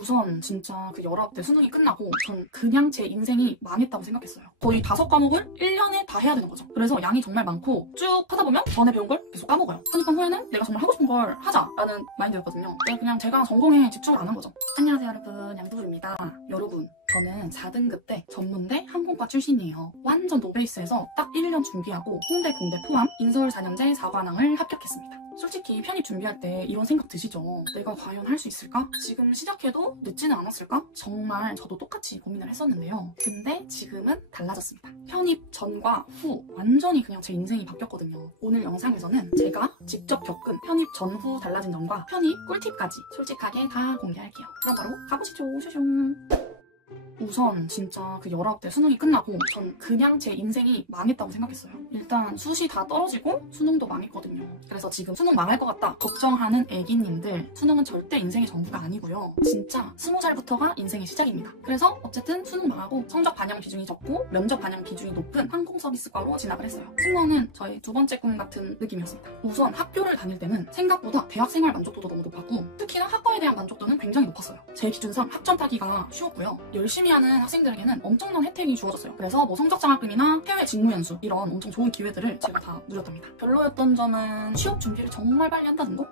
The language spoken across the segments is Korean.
우선 진짜 그 19대 수능이 끝나고 전 그냥 제 인생이 망했다고 생각했어요. 거의 5과목을 1년에 다 해야 되는 거죠. 그래서 양이 정말 많고 쭉 하다 보면 전에 배운 걸 계속 까먹어요. 편입한 후에는 내가 정말 하고 싶은 걸 하자라는 마인드였거든요. 그냥 제가 전공에 집중을 안 한 거죠. 안녕하세요 여러분, 양도부입니다. 여러분, 저는 4등급 때 전문대 항공과 출신이에요. 완전 노베이스에서 딱 1년 준비하고 홍대, 공대 포함 인서울 4년제 4관왕을 합격했습니다. 솔직히 편입 준비할 때 이런 생각 드시죠? 내가 과연 할 수 있을까? 지금 시작해도 늦지는 않았을까? 정말 저도 똑같이 고민을 했었는데요. 근데 지금은 달라졌습니다. 편입 전과 후 완전히 그냥 제 인생이 바뀌었거든요. 오늘 영상에서는 제가 직접 겪은 편입 전후 달라진 점과 편입 꿀팁까지 솔직하게 다 공개할게요. 그럼 바로 가보시죠. 슈슝. 우선 진짜 그 19대 수능이 끝나고 전 그냥 제 인생이 망했다고 생각했어요. 일단 숱이 다 떨어지고 수능도 망했거든요. 그래서 지금 수능 망할 것 같다 걱정하는 애기님들, 수능은 절대 인생의 전부가 아니고요. 진짜 20살부터가 인생의 시작입니다. 그래서 어쨌든 수능 망하고 성적 반영 비중이 적고 면접 반영 비중이 높은 항공서비스과로 진학을 했어요. 승무원은 저의 두 번째 꿈 같은 느낌이었습니다. 우선 학교를 다닐 때는 생각보다 대학생활 만족도도 너무 높았고 특히나 학과에 대한 만족도는 굉장히 높았어요. 제 기준상 학점 따기가 쉬웠고요. 열심히 하는 학생들에게는 엄청난 혜택이 주어졌어요. 그래서 뭐 성적장학금이나 해외 직무연수 이런 엄청 좋은 기회들을 제가 다 누렸답니다. 별로였던 점은 취업 준비를 정말 빨리 한다는 거?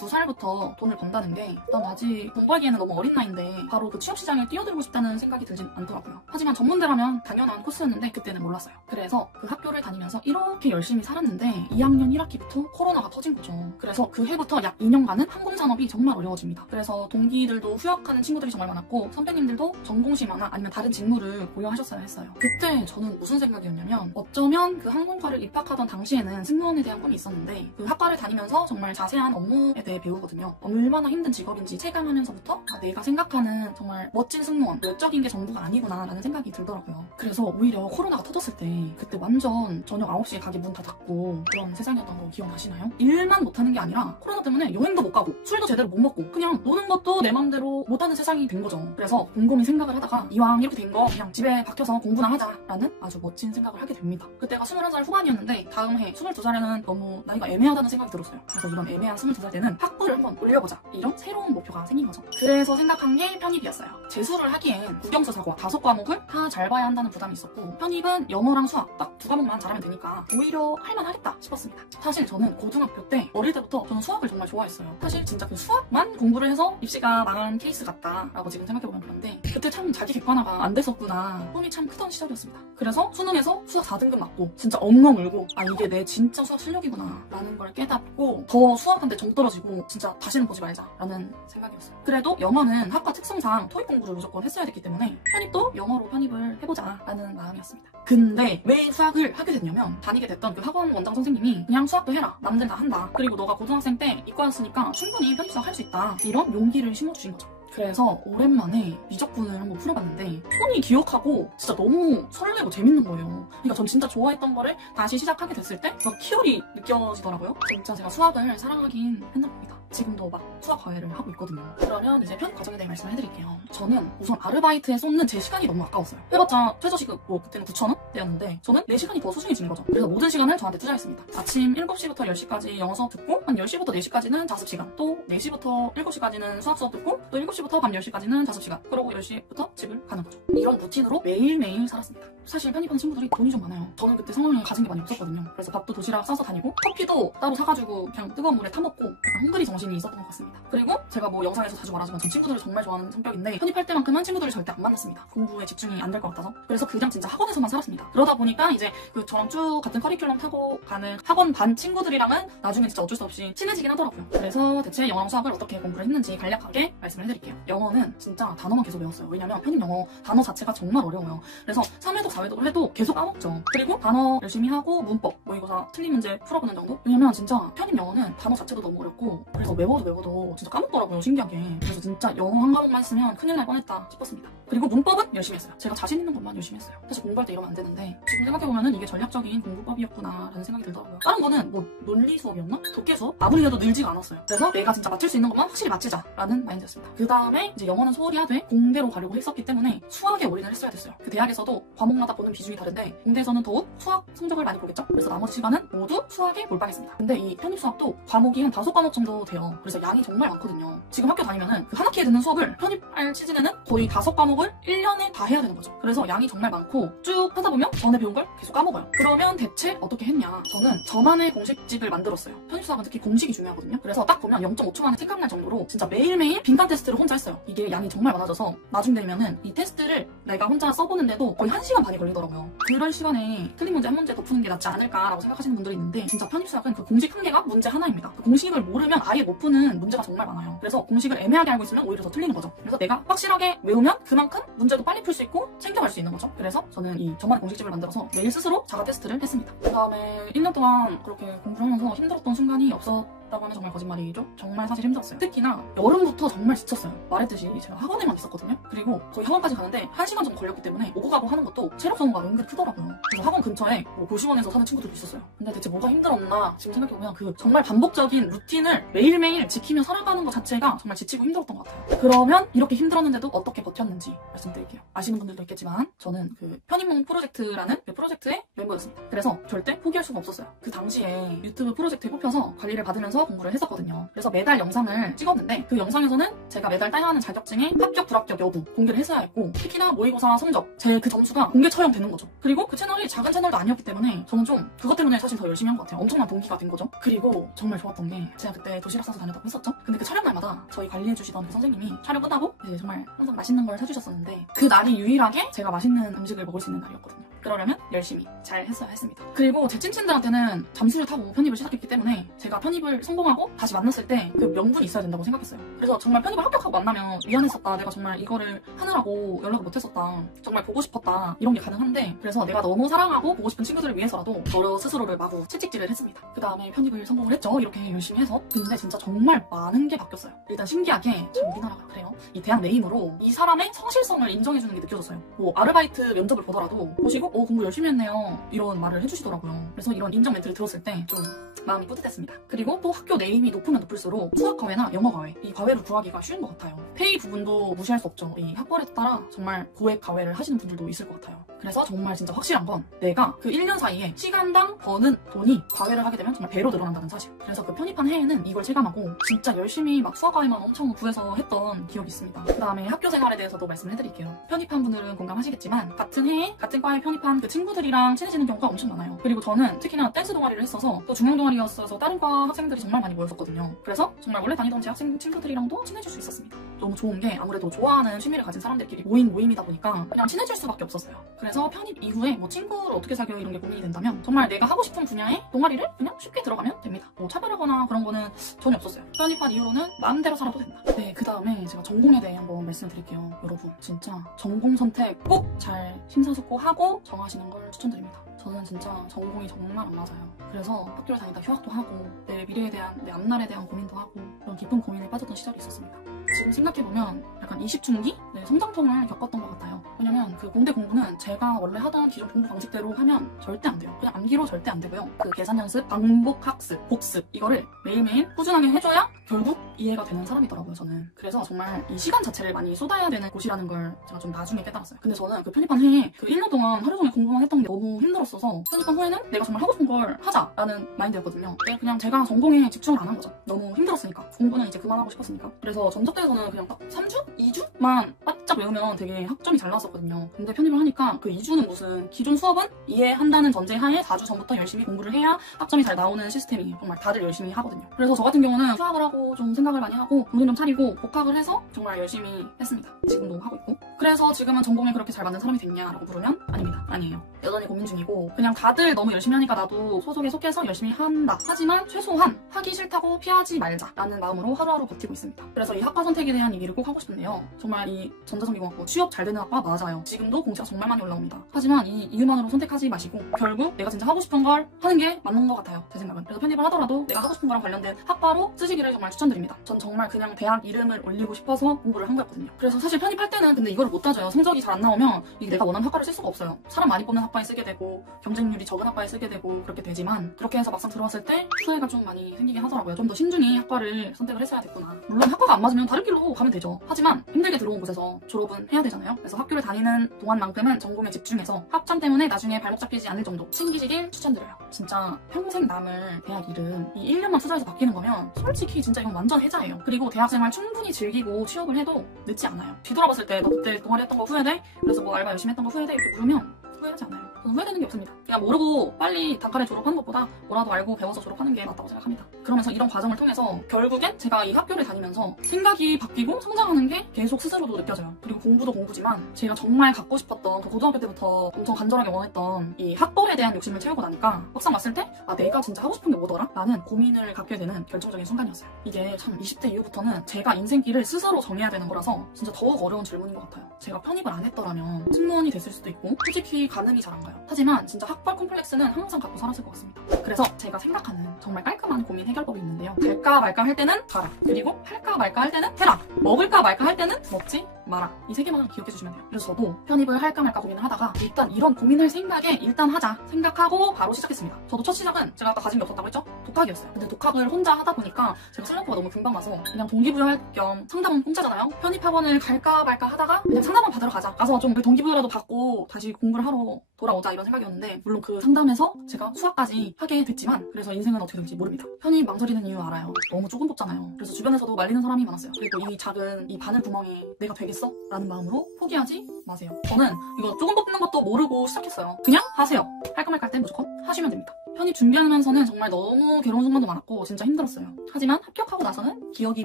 22살부터 돈을 번다는 게 난 아직 돈 벌기에는 너무 어린 나이인데 바로 그 취업 시장에 뛰어들고 싶다는 생각이 들진 않더라고요. 하지만 전문대라면 당연한 코스였는데 그때는 몰랐어요. 그래서 그 학교를 다니면서 이렇게 열심히 살았는데 2학년 1학기부터 코로나가 터진 거죠. 그래서 그 해부터 약 2년간은 항공산업이 정말 어려워집니다. 그래서 동기들도 휴학하는 친구들이 정말 많았고 선배님들도 전공심하나 아니면 다른 직무를 고려하셨어야 했어요. 그때 저는 무슨 생각이었냐면 어쩌면 그 항공과를 입학하던 당시에는 승무원에 대한 꿈이 있었는데 그 학과를 다니면서 정말 자세한 업무에 대해 배우거든요. 얼마나 힘든 직업인지 체감하면서부터 내가 생각하는 정말 멋진 승무원, 외적인 게 전부가 아니구나 라는 생각이 들더라고요. 그래서 오히려 코로나가 터졌을 때 그때 완전 저녁 9시에 가게 문 다 닫고 그런 세상이었던 거 기억나시나요? 일만 못하는 게 아니라 코로나 때문에 여행도 못 가고 술도 제대로 못 먹고 그냥 노는 것도 내 맘대로 못하는 세상이 된 거죠. 그래서 곰곰이 생각을 하다가 이왕 이렇게 된 거 그냥 집에 박혀서 공부나 하자라는 아주 멋진 생각을 하게 됩니다. 그때가 21살 후반이었는데 다음 해 22살에는 너무 나이가 애매하다는 생각이 들었어요. 그래서 이런 애매한 22살 때는 학부를 한번 올려보자 이런 새로운 목표가 생긴 거죠. 그래서 생각한 게 편입이었어요. 재수를 하기엔 국영수사과 5과목을 다 잘 봐야 한다는 부담이 있었고 편입은 영어랑 수학 딱 2과목만 잘하면 되니까 오히려 할만하겠다 싶었습니다. 사실 저는 고등학교 때 어릴 때부터 저는 수학을 정말 좋아했어요. 사실 진짜 그 수학만 공부를 해서 입시가 망한 케이스 같다라고 지금 생각해보면 그런데 그때 참 자기 객관화가 안 됐었구나. 꿈이 참 크던 시절이었습니다. 그래서 수능에서 수학 4등급 맞고 진짜 엉엉 울고 이게 내 진짜 수학 실력이구나 라는 걸 깨닫고 더 수학한테 정 떨어지고 진짜 다시는 보지 말자 라는 생각이었어요. 그래도 영어는 학과 특성상 토익 공부를 무조건 했어야 됐기 때문에 편입도 영어로 편입을 해보자 라는 마음이었습니다. 근데 왜 수학을 하게 됐냐면 다니게 됐던 그 학원 원장 선생님이 그냥 수학도 해라, 남들 다 한다, 그리고 너가 고등학생 때 이과였으니까 충분히 편입 수학 할 수 있다 이런 용기를 심어주신 거죠. 그래서 오랜만에 미적분을 한번 풀어봤는데 손이 기억하고 진짜 너무 설레고 재밌는 거예요. 그러니까 전 진짜 좋아했던 거를 다시 시작하게 됐을 때 막 희열이 느껴지더라고요. 진짜 제가 수학을 사랑하긴 했나 봅니다. 지금도 막 수학 과외를 하고 있거든요. 그러면 이제 편입 과정에 대해 말씀을 해드릴게요. 저는 우선 아르바이트에 쏟는 제 시간이 너무 아까웠어요. 해봤자 최저시급 뭐 그때는 9,000원대였는데 저는 내 시간이 더 소중해진 거죠. 그래서 모든 시간을 저한테 투자했습니다. 아침 7시부터 10시까지 영어 수업 듣고 한 10시부터 4시까지는 자습 시간, 또 4시부터 7시까지는 수학 수업 듣고 또 7시부터 밤 10시까지는 자습 시간, 그러고 10시부터 집을 가는 거죠. 이런 루틴으로 매일매일 살았습니다. 사실 편입하는 친구들이 돈이 좀 많아요. 저는 그때 상황이 가진 게 많이 없었거든요. 그래서 밥도 도시락 싸서 다니고 커피도 따로 사가지고 그냥 뜨거운 물에 타먹고 약간 헝그리 정신이 있었던 것 같습니다. 그리고 제가 뭐 영상에서 자주 말하지만 전 친구들을 정말 좋아하는 성격인데 편입할 때만큼은 친구들을 절대 안 만났습니다. 공부에 집중이 안 될 것 같아서. 그래서 그냥 진짜 학원에서만 살았습니다. 그러다 보니까 이제 그 저랑 쭉 같은 커리큘럼 타고 가는 학원 반 친구들이랑은 나중에 진짜 어쩔 수 없이 친해지긴 하더라고요. 그래서 대체 영어랑 수학을 어떻게 공부를 했는지 간략하게 말씀을 해드릴게요. 영어는 진짜 단어만 계속 외웠어요. 왜냐면 편입 영어 단어 자체가 정말 어려워요. 그래서 3회독 4회독을 해도 계속 까먹죠. 그리고 단어 열심히 하고 문법 모의고사 틀린 문제 풀어보는 정도? 왜냐면 진짜 편입 영어는 단어 자체도 너무 어렵고 그래서 외워도 진짜 까먹더라고요. 신기하게. 그래서 진짜 영어 한 과목만 쓰면 큰일 날 뻔했다 싶었습니다. 그리고 문법은 열심히 했어요. 제가 자신 있는 것만 열심히 했어요. 사실 공부할 때 이러면 안 되는데 지금 생각해보면 이게 전략적인 공부법이었구나 라는 생각이 들더라고요. 다른 거는 뭐 논리 수업이었나? 독해 수업? 아무리 해도 늘지가 않았어요. 그래서 내가 진짜 맞출 수 있는 것만 확실히 맞추자 라는 마인드였습니다. 그 다음에 이제 영어는 소홀히 하되 공대로 가려고 했었기 때문에 수학에 올인을 했어야 됐어요. 그 대학에서도 과목마다 보는 비중이 다른데 공대에서는 더욱 수학 성적을 많이 보겠죠? 그래서 나머지 시간은 모두 수학에 몰빵했습니다. 근데 이 편입 수학도 과목이 한 5과목 정도 돼요. 못해요. 그래서 양이 정말 많거든요. 지금 학교 다니면은 그 한 학기에 듣는 수업을 편입할 시즌에는 거의 5과목을 1년에 다 해야 되는 거죠. 그래서 양이 정말 많고 쭉 하다 보면 전에 배운 걸 계속 까먹어요. 그러면 대체 어떻게 했냐? 저는 저만의 공식집을 만들었어요. 편입수학은 특히 공식이 중요하거든요. 그래서 딱 보면 0.5초 만에 생각날 정도로 진짜 매일매일 빈칸 테스트를 혼자 했어요. 이게 양이 정말 많아져서 나중 되면은 이 테스트를 내가 혼자 써보는데도 거의 1시간 반이 걸리더라고요. 그럴 시간에 틀린 문제 한 문제 더 푸는 게 낫지 않을까라고 생각하시는 분들이 있는데 진짜 편입수학은 그 공식 한 개가 문제 하나입니다. 그 공식을 모르면 아예 못 푸는 문제가 정말 많아요. 그래서 공식을 애매하게 알고 있으면 오히려 더 틀리는 거죠. 그래서 내가 확실하게 외우면 그만큼 문제도 빨리 풀 수 있고 챙겨갈 수 있는 거죠. 그래서 저는 이 저만의 공식집을 만들어서 매일 스스로 자가 테스트를 했습니다. 그 다음에 1년 동안 그렇게 공부를 하면서 힘들었던 순간이 없었다고 하면 정말 거짓말이죠. 정말 사실 힘들었어요. 특히나 여름부터 정말 지쳤어요. 말했듯이 제가 학원에만 있었거든요. 그리고 거의 학원까지 가는데 1시간 정도 걸렸기 때문에 오고 가고 하는 것도 체력 소모가 은근히 크더라고요. 그래서 학원 근처에 뭐 고시원에서 사는 친구들도 있었어요. 근데 대체 뭐가 힘들었나 지금 생각해보면 그 정말 반복적인 루틴을 매일매일 지키며 살아가는 것 자체가 정말 지치고 힘들었던 것 같아요. 그러면 이렇게 힘들었는데도 어떻게 버텼는지 말씀드릴게요. 아시는 분들도 있겠지만 저는 그 편입문 프로젝트라는 그 프로젝트의 멤버였습니다. 그래서 절대 포기할 수가 없었어요. 그 당시에 유튜브 프로젝트에 뽑혀서 관리를 받으면서 공부를 했었거든요. 그래서 매달 영상을 찍었는데 그 영상에서는 제가 매달 따야 하는 자격증의 합격 불합격 여부 공개를 했어야 했고 특히나 모의고사 성적 제 그 점수가 공개 처형되는 거죠. 그리고 그 채널이 작은 채널도 아니었기 때문에 저는 좀 그것 때문에 사실 더 열심히 한 것 같아요. 엄청난 동기가 된 거죠. 그리고 정말 좋았던 게 제가 그때 도시락 싸서 다녔다고 했었죠. 근데 그 촬영날마다 저희 관리해주시던 그 선생님이 촬영 끝나고 이제 정말 항상 맛있는 걸 사주셨었는데 그 날이 유일하게 제가 맛있는 음식을 먹을 수 있는 날이었거든요. 그러려면 열심히 잘 했어야 했습니다. 그리고 제 찐친들한테는 잠수를 타고 편입을 시작했기 때문에 제가 편입을 성공하고 다시 만났을 때 그 명분이 있어야 된다고 생각했어요. 그래서 정말 편입을 합격하고 만나면 미안했었다. 내가 정말 이거를 하느라고 연락을 못했었다. 정말 보고 싶었다. 이런 게 가능한데 그래서 내가 너무 사랑하고 보고 싶은 친구들을 위해서라도 저 스스로를 마구 채찍질을 했습니다. 그 다음에 편입을 성공을 했죠. 이렇게 열심히 해서. 근데 진짜 정말 많은 게 바뀌었어요. 일단 신기하게 참 우리나라가 그래요. 이 대학 네임으로 이 사람의 성실성을 인정해주는 게 느껴졌어요. 뭐 아르바이트 면접을 보더라도 보시고 공부 열심히 했네요. 이런 말을 해주시더라고요. 그래서 이런 인정 멘트를 들었을 때 좀 마음이 뿌듯했습니다. 그리고 또 학교 네임이 높으면 높을수록 수학 과외나 영어 과외 이 과외를 구하기가 쉬운 것 같아요. 페이 부분도 무시할 수 없죠. 이 학벌에 따라 정말 고액 과외를 하시는 분들도 있을 것 같아요. 그래서 정말 진짜 확실한 건 내가 그 1년 사이에 시간당 버는 돈이 과외를 하게 되면 정말 배로 늘어난다는 사실. 그래서 그 편입한 해에는 이걸 체감하고 진짜 열심히 막 수학 과외만 엄청 구해서 했던 기억이 있습니다. 그 다음에 학교 생활에 대해서도 말씀을 해드릴게요. 편입한 분들은 공감하시겠지만 같은 해에 같은 과에 편입한 그 친구들이랑 친해지는 경우가 엄청 많아요. 그리고 저는 특히나 댄스 동아리를 했어서 또 중앙 동아리였어서 다른 과 학생들이 정말 많이 모였었거든요. 그래서 정말 원래 다니던 제 학생 친구들이랑도 친해질 수 있었습니다. 너무 좋은 게 아무래도 좋아하는 취미를 가진 사람들끼리 모인 모임이다 보니까 그냥 친해질 수밖에 없었어요. 그래서 편입 이후에 뭐 친구를 어떻게 사귀어 이런 게 고민이 된다면 정말 내가 하고 싶은 분야의 동아리를 그냥 쉽게 들어가면 됩니다. 뭐 차별하거나 그런 거는 전혀 없었어요. 편입한 이후로는 마음대로 살아도 된다. 네, 그 다음에 제가 전공에 대해 한번 말씀드릴게요. 여러분 진짜 전공 선택 꼭 잘 심사숙고하고 정하시는 걸 추천드립니다. 저는 진짜 전공이 정말 안 맞아요. 그래서 학교를 다니다 휴학도 하고 내 미래에 대한, 내 앞날에 대한 고민도 하고 그런 깊은 고민에 빠졌던 시절이 있었습니다. 지금 생각해보면 약간 20중기? 네, 성장통을 겪었던 것 같아요. 왜냐면 그 공대 공부는 제가 원래 하던 기존 공부 방식대로 하면 절대 안 돼요. 그냥 암기로 절대 안 되고요. 그 계산 연습, 반복 학습, 복습 이거를 매일매일 꾸준하게 해줘야 결국 이해가 되는 사람이더라고요, 저는. 그래서 정말 이 시간 자체를 많이 쏟아야 되는 곳이라는 걸 제가 좀 나중에 깨달았어요. 근데 저는 그 편입한 해에 그 1년 동안 하루 종일 공부만 했던 게 너무 힘들었어서 편입한 후에는 내가 정말 하고 싶은 걸 하자라는 마인드였거든요. 그냥 제가 전공에 집중을 안 한 거죠. 너무 힘들었으니까. 공부는 이제 그만하고 싶었으니까. 그래서 전적대에서는 그냥 딱 3주? 2주만 바짝 외우면 되게 학점이 잘 나왔었거든요. 근데 편입을 하니까 그 2주는 무슨 기존 수업은 이해한다는 전제하에 4주 전부터 열심히 공부를 해야 학점이 잘 나오는 시스템이에요. 정말 다들 열심히 하거든요. 그래서 저 같은 경우는 휴학을 하고 좀 생각을 많이 하고 정신 좀 차리고 복학을 해서 정말 열심히 했습니다. 지금도 하고 있고. 그래서 지금은 전공에 그렇게 잘 맞는 사람이 됐냐라고 물으면 아닙니다. 아니에요. 여전히 고민 중이고 그냥 다들 너무 열심히 하니까 나도 소속에 속해서 열심히 한다. 하지만 최소한 하기 싫다고 피하지 말자라는 마음으로 하루하루 버티고 있습니다. 그래서 이 학과 선택에 대한 얘기를 꼭 하고 싶은데요. 정말 이 전자전기공학부 취업 잘 되는 학과 맞아요. 지금도 공채가 정말 많이 올라옵니다. 하지만 이 이유만으로 선택하지 마시고 결국 내가 진짜 하고 싶은 걸 하는 게 맞는 것 같아요. 제 생각은. 그래서 편입을 하더라도 내가 하고 싶은 거랑 관련된 학과로 쓰시기를 정말 추천드립니다. 전 정말 그냥 대학 이름을 올리고 싶어서 공부를 한 거였거든요. 그래서 사실 편입할 때는 근데 이거를 그걸 못 따져요. 성적이 잘 안 나오면 이게 내가 원하는 학과를 쓸 수가 없어요. 사람 많이 뽑는 학과에 쓰게 되고 경쟁률이 적은 학과에 쓰게 되고 그렇게 되지만 그렇게 해서 막상 들어왔을 때 후회가 좀 많이 생기긴 하더라고요. 좀 더 신중히 학과를 선택을 했어야 됐구나. 물론 학과가 안 맞으면 다른 길로 가면 되죠. 하지만 힘들게 들어온 곳에서 졸업은 해야 되잖아요. 그래서 학교를 다니는 동안만큼은 전공에 집중해서 학점 때문에 나중에 발목 잡히지 않을 정도 챙기시길 추천드려요. 진짜 평생 남을 대학 일은 이 1년만 투자해서 바뀌는 거면 솔직히 진짜 이건 완전 해자예요. 그리고 대학생활 충분히 즐기고 취업을 해도 늦지 않아요. 뒤돌아봤을 때 너 그때 동아리 했던 거 후회돼? 그래서 뭐 알바 열심히 했던 거 후회돼? 이렇게 물으면 후회하지 않아요. 저는 후회되는 게 없습니다. 그냥 모르고 빨리 단칼에 졸업하는 것보다 뭐라도 알고 배워서 졸업하는 게 맞다고 생각합니다. 그러면서 이런 과정을 통해서 결국엔 제가 이 학교를 다니면서 생각이 바뀌고 성장하는 게 계속 스스로도 느껴져요. 그리고 공부도 공부지만 제가 정말 갖고 싶었던 그 고등학교 때부터 엄청 간절하게 원했던 이 학벌에 대한 욕심을 채우고 나니까 막상 왔을 때 내가 진짜 하고 싶은 게 뭐더라? 라는 고민을 갖게 되는 결정적인 순간이었어요. 이게 참 20대 이후부터는 제가 인생길을 스스로 정해야 되는 거라서 진짜 더욱 어려운 질문인 것 같아요. 제가 편입을 안 했더라면 승무원이 됐을 수도 있고 솔직히 가늠이 잘 안 가요. 하지만 진짜 학벌 콤플렉스는 항상 갖고 살았을 것 같습니다. 그래서 제가 생각하는 정말 깔끔한 고민 해결법이 있는데요. 갈까 말까 할 때는 가라. 그리고 할까 말까 할 때는 해라. 먹을까 말까 할 때는 먹지 마라. 이 세 개만 기억해 주시면 돼요. 그래서 저도 편입을 할까 말까 고민을 하다가 일단 이런 고민할 생각에 일단 하자 생각하고 바로 시작했습니다. 저도 첫 시작은 제가 아까 가진 게 없었다고 했죠? 독학이었어요. 근데 독학을 혼자 하다 보니까 제가 슬럼프가 너무 금방 와서 그냥 동기부여할 겸 상담은 공짜잖아요? 편입학원을 갈까 말까 하다가 그냥 상담원 받으러 가자. 가서 좀 동기부여라도 받고 다시 공부를 하러 돌아오자 이런 생각이었는데 물론 그 상담에서 제가 수학까지 하게 됐지만 그래서 인생은 어떻게 될지 모릅니다. 편입 망설이는 이유 알아요. 너무 조금 뽑잖아요. 그래서 주변에서도 말리는 사람이 많았어요. 그리고 이 작은 이 바늘 구멍에 내가 되겠어? 라는 마음으로 포기하지 마세요. 저는 이거 조금 뽑는 것도 모르고 시작했어요. 그냥 하세요. 할까 말까 할 땐 무조건 하시면 됩니다. 편입 준비하면서는 정말 너무 괴로운 순간도 많았고 진짜 힘들었어요. 하지만 합격하고 나서는 기억이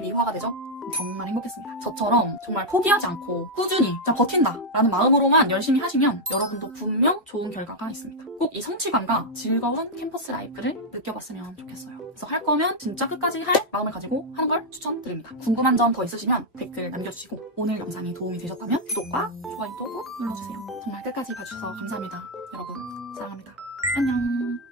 미화가 되죠. 정말 행복했습니다. 저처럼 정말 포기하지 않고 꾸준히 진짜 버틴다 라는 마음으로만 열심히 하시면 여러분도 분명 좋은 결과가 있습니다. 꼭 이 성취감과 즐거운 캠퍼스 라이프를 느껴봤으면 좋겠어요. 그래서 할 거면 진짜 끝까지 할 마음을 가지고 하는 걸 추천드립니다. 궁금한 점 더 있으시면 댓글 남겨주시고 오늘 영상이 도움이 되셨다면 구독과 좋아요도 꼭 눌러주세요. 정말 끝까지 봐주셔서 감사합니다. 여러분 사랑합니다. 안녕.